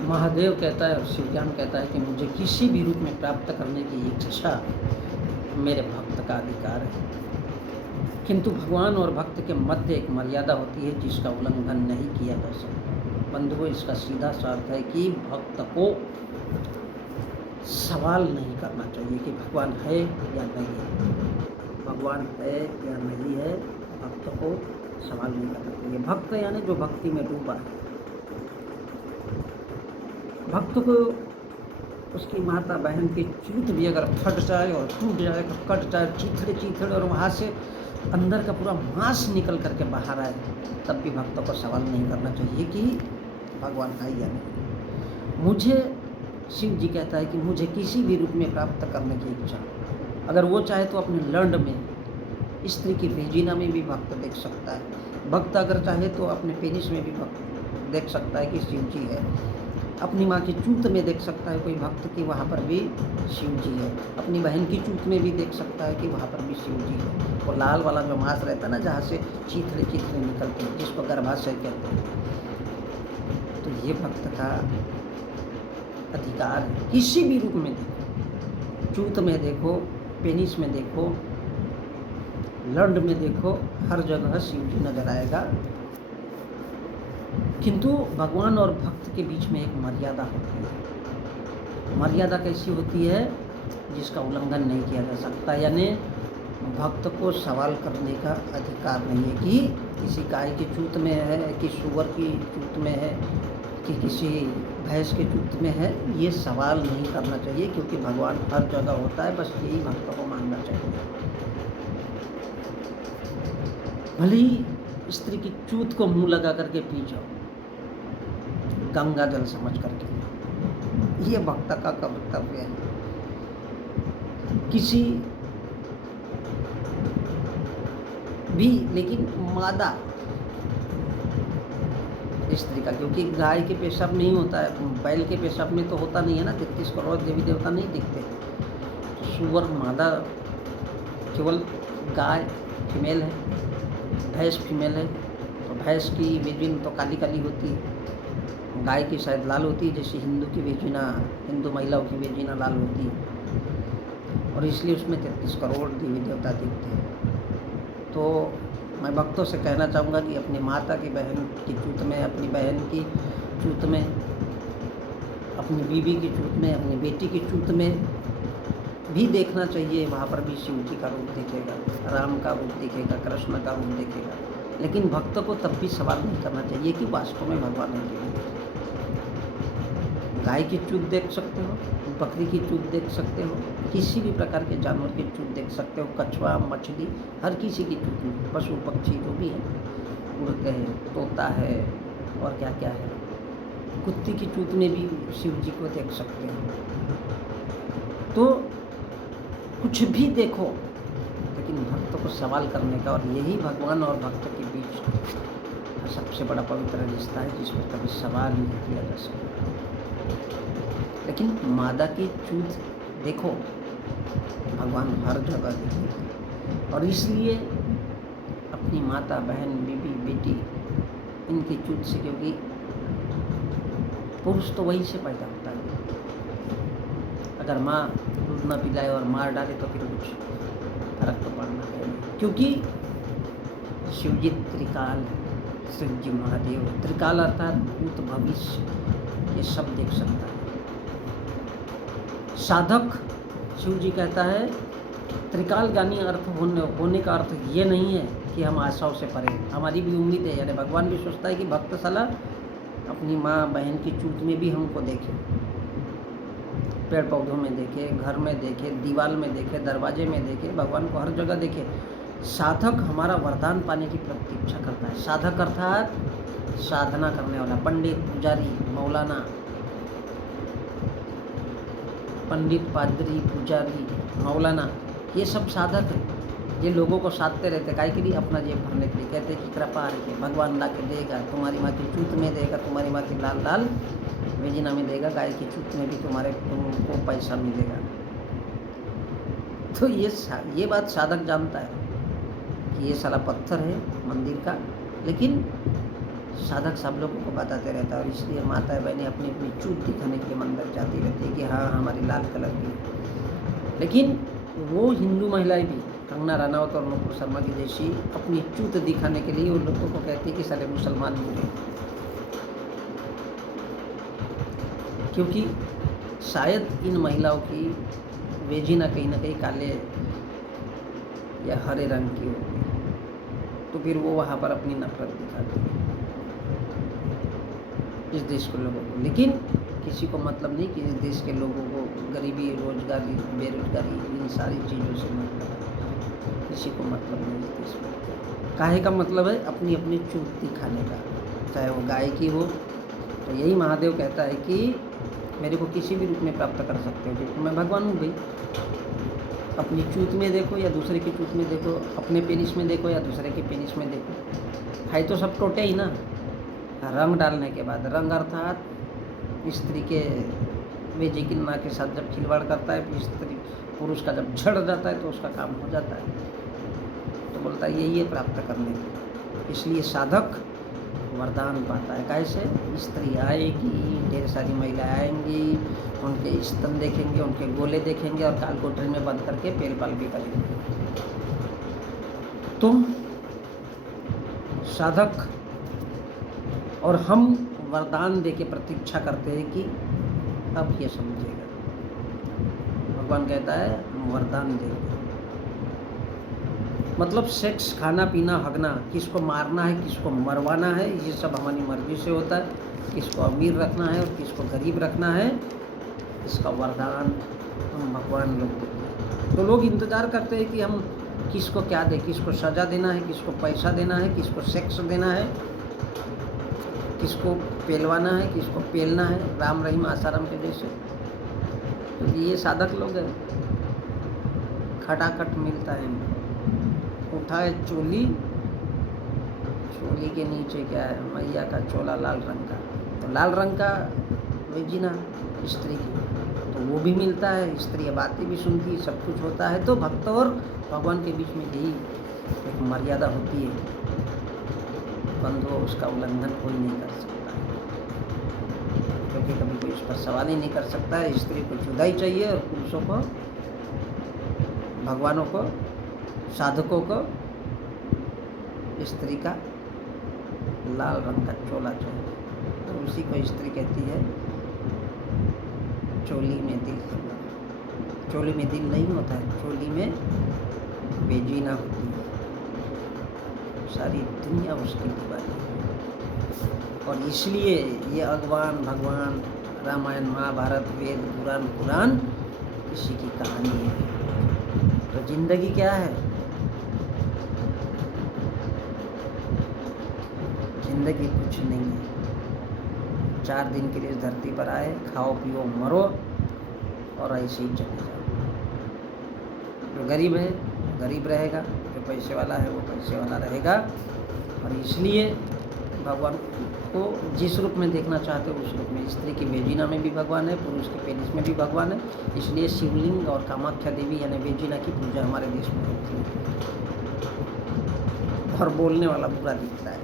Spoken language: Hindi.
महादेव कहता है और शिवज्ञान कहता है कि मुझे किसी भी रूप में प्राप्त करने की इच्छा मेरे भक्त का अधिकार है, किंतु भगवान और भक्त के मध्य एक मर्यादा होती है जिसका उल्लंघन नहीं किया जा सकता। बंधुओं, इसका सीधा सा अर्थ है कि भक्त को सवाल नहीं करना चाहिए कि भगवान है या नहीं है। भगवान है या नहीं है, भक्त को सवाल नहीं करना चाहिए। भक्त यानी जो भक्ति में डूबा है। भक्त को उसकी माता बहन की चूत भी अगर फट जाए और टूट जाए, कट जाए, चीथड़े चीथड़े और वहाँ से अंदर का पूरा मांस निकल करके बाहर आए, तब भी भक्तों को सवाल नहीं करना चाहिए कि भगवान है या नहीं। मुझे शिव जी कहता है कि मुझे किसी भी रूप में प्राप्त करने की इच्छा। अगर वो चाहे तो अपने लंड में, स्त्री की वेजिना में भी भक्त देख सकता है। भक्त अगर चाहे तो अपने पेनिस में भी भक्त देख सकता है कि शिव जी है। अपनी माँ की चूत में देख सकता है कोई भक्त कि वहाँ पर भी शिव जी है। अपनी बहन की चूत में भी देख सकता है कि वहाँ पर भी शिव जी है। वो लाल वाला जो मांस रहता है ना, जहाँ से चीथड़े चीथड़े निकलते हैं, जिसको गर्भाशय कहते हैं, तो ये भक्त का अधिकार है। किसी भी रूप में देखो, चूत में देखो, पेनिस में देखो, लंड में देखो, हर जगह शिव जी नजर आएगा। किंतु भगवान और भक्त के बीच में एक मर्यादा होती है। मर्यादा कैसी होती है? जिसका उल्लंघन नहीं किया जा सकता। यानी भक्त को सवाल करने का अधिकार नहीं है कि किसी गाय की चूत में है, कि सुअर की चूत में है, कि किसी भैंस के चूत में है। ये सवाल नहीं करना चाहिए, क्योंकि भगवान हर जगह होता है। बस यही भक्त को मानना चाहिए। भले ही स्त्री की चूत को मुंह लगा करके पी जाओ, गंगा जल समझ करके, ये भक्त का कर्तव्य है। किसी भी, लेकिन मादा स्त्री का, क्योंकि गाय के पेशाब नहीं होता है, बैल के पेशाब में तो होता नहीं है ना। 33 करोड़ देवी देवता नहीं दिखते। सुअर मादा, केवल गाय फीमेल है, भैंस फीमेल है। तो भैंस की वेजिन तो काली काली होती है, गाय की शायद लाल होती है, जैसे हिंदू की वेजिना, हिंदू महिलाओं की वेजिना लाल होती है, और इसलिए उसमें 33 करोड़ देवी देवता दिखते हैं। तो मैं भक्तों से कहना चाहूँगा कि अपनी माता की बहन की चूत में, अपनी बहन की चूत में, अपनी बीवी की चूत में, अपनी बेटी की चूत में भी देखना चाहिए। वहाँ पर भी शिव जी का रूप दिखेगा, राम का रूप दिखेगा, कृष्ण का रूप दिखेगा। लेकिन भक्त को तब भी सवाल नहीं करना चाहिए कि वास्तव में भगवान है कि नहीं। गाय की चूत देख सकते हो, बकरी की चूत देख सकते हो, किसी भी प्रकार के जानवर की चूत देख सकते हो, कछुआ, मछली, हर किसी की चूत में, पशु पक्षी जो भी है, उड़ते हैं, तोता है और क्या क्या है, कुत्ती की चूत में भी शिव जी को देख सकते हो। तो कुछ भी देखो, लेकिन भक्त को सवाल करने का, और यही भगवान और भक्त के बीच सबसे बड़ा पवित्र रिश्ता है, जिसमें कभी सवाल नहीं किया जा सकता। लेकिन मादा की चूत देखो, भगवान हर जगह दिखेगा। और इसलिए अपनी माता, बहन, बीवी, बेटी, इनकी चूत से, क्योंकि पुरुष तो वहीं से पैदा होता है। अगर माँ दूध न पिलाए और मार डाले तो फिर कुछ फर्क तो पड़ना है, क्योंकि शिवजी त्रिकाल, शिवजी महादेव। त्रिकाल अर्थात भूत, भविष्य, ये सब देख सकता है। साधक, शिव जी कहता है, त्रिकाल ज्ञानी अर्थ होने का अर्थ ये नहीं है कि हम आशाओं से परे। हमारी भी उम्मीद है, यानी भगवान भी सोचता है कि भक्त साला अपनी माँ बहन की चूत में भी हमको देखे, पेड़ पौधों में देखे, घर में देखे, दीवार में देखे, दरवाजे में देखे, भगवान को हर जगह देखे। साधक हमारा वरदान पाने की प्रतीक्षा करता है। साधक अर्थात साधना करने वाला, पंडित, पुजारी, मौलाना, पंडित, पादरी, पुजारी, मौलाना, ये सब साधक हैं। ये लोगों को साधते रहते, काहे के लिए? अपना जेब भरने के लिए। कहते हैं कि कृपा है, भगवान ला के देगा, तुम्हारी माँ की चूत में देगा, तुम्हारी माँ की लाल लाल वेजिना में देगा, गाय की चूत में भी तुमको पैसा मिलेगा। तो ये बात साधक जानता है कि ये साला पत्थर है मंदिर का, लेकिन साधक सब लोगों को बताते रहता है, और इसलिए माताएं बहनें अपनी अपनी चूत दिखाने के लिए मंदिर जाती रहती है कि हाँ हमारी लाल कलर की। लेकिन वो हिंदू महिलाएं भी कंगना रनावत और नुपुर शर्मा की जैसी अपनी चूत दिखाने के लिए उन लोगों को कहती है कि सारे मुसलमान बुरे, क्योंकि शायद इन महिलाओं की वेजिना कहीं ना कहीं काले या हरे रंग की होगी, तो फिर वो वहाँ पर अपनी नफरत दिखाती है इस देश के लोगों को। लेकिन किसी को मतलब नहीं कि इस देश के लोगों को गरीबी, रोजगारी, बेरोजगारी, इन सारी चीज़ों से मतलब है, किसी को मतलब नहीं इस देश में। काहे का मतलब है अपनी अपनी चूत दिखाने का, चाहे वो गाय की हो। तो यही महादेव कहता है कि मेरे को किसी भी रूप में प्राप्त कर सकते हो, क्योंकि मैं भगवान हूँ भाई। अपनी चूत में देखो या दूसरे की चूत में देखो, अपने पेनिस में देखो या दूसरे के पेनिस में देखो, है तो सब टोटे ही ना। रंग डालने के बाद, रंग अर्थात स्त्री के वेजिकिन्ना के साथ जब खिलवाड़ करता है, स्त्री पुरुष का जब झड़ जाता है तो उसका काम हो जाता है। तो बोलता है यही है प्राप्त करने की। इसलिए साधक वरदान पाता है। कैसे? स्त्री आएगी, ढेर सारी महिलाएं आएंगी, उनके स्तन देखेंगे, उनके गोले देखेंगे और काल कोठरी में बंद करके पेल पाल भी करेंगे। तो साधक और हम वरदान दे के प्रतीक्षा करते हैं कि अब ये समझेगा। भगवान कहता है वरदान देंगे, मतलब सेक्स, खाना पीना, हगना, किसको मारना है, किसको मरवाना है, ये सब हमारी मर्जी से होता है। किसको अमीर रखना है और किसको गरीब रखना है, इसका वरदान हम भगवान लोग देते हैं। तो लोग इंतज़ार करते हैं कि हम किसको क्या दें, किसको सज़ा देना है, किसको पैसा देना है, किसको सेक्स देना है, किसको पेलवाना है, किसको पेलना है, राम रहीम आसाराम के जैसे। तो ये साधक लोग हैं, खटाखट मिलता है। उठाए चोली, चोली के नीचे क्या है, मैया का चोला लाल रंग का, तो लाल रंग का वेजिना स्त्री की, तो वो भी मिलता है। स्त्री बातें भी सुनती, सब कुछ होता है। तो भक्त और भगवान के बीच में यही एक मर्यादा होती है, बंधुओं उसका उल्लंघन कोई नहीं कर सकता, क्योंकि कभी कोई उस पर सवाल ही नहीं कर सकता है। स्त्री को जुदा ही चाहिए और पुरुषों को, भगवानों को, साधकों को स्त्री का लाल रंग का चोला चाहिए। तो उसी को स्त्री कहती है चोली में दिल। चोली में दिल नहीं होता है, चोली में बेजीना होती है, सारी दुनिया उसकी दीवानी है। और इसलिए ये भगवान, रामायण, महाभारत, वेद, पुराण इसी की कहानी है। तो जिंदगी क्या है? जिंदगी कुछ नहीं है, 4 दिन के लिए इस धरती पर आए, खाओ पियो मरो और ऐसे ही चले जाओ। जो गरीब है गरीब रहेगा, जो पैसे वाला है वो पैसे वाला रहेगा। और इसलिए भगवान को जिस रूप में देखना चाहते हो उस रूप में, स्त्री की वेजिना में भी भगवान है, पुरुष के पेनिस में भी भगवान है। इसलिए शिवलिंग और कामाख्या देवी यानी वेजिना की पूजा हमारे देश में होती है। और बोलने वाला बुरा दिखता है।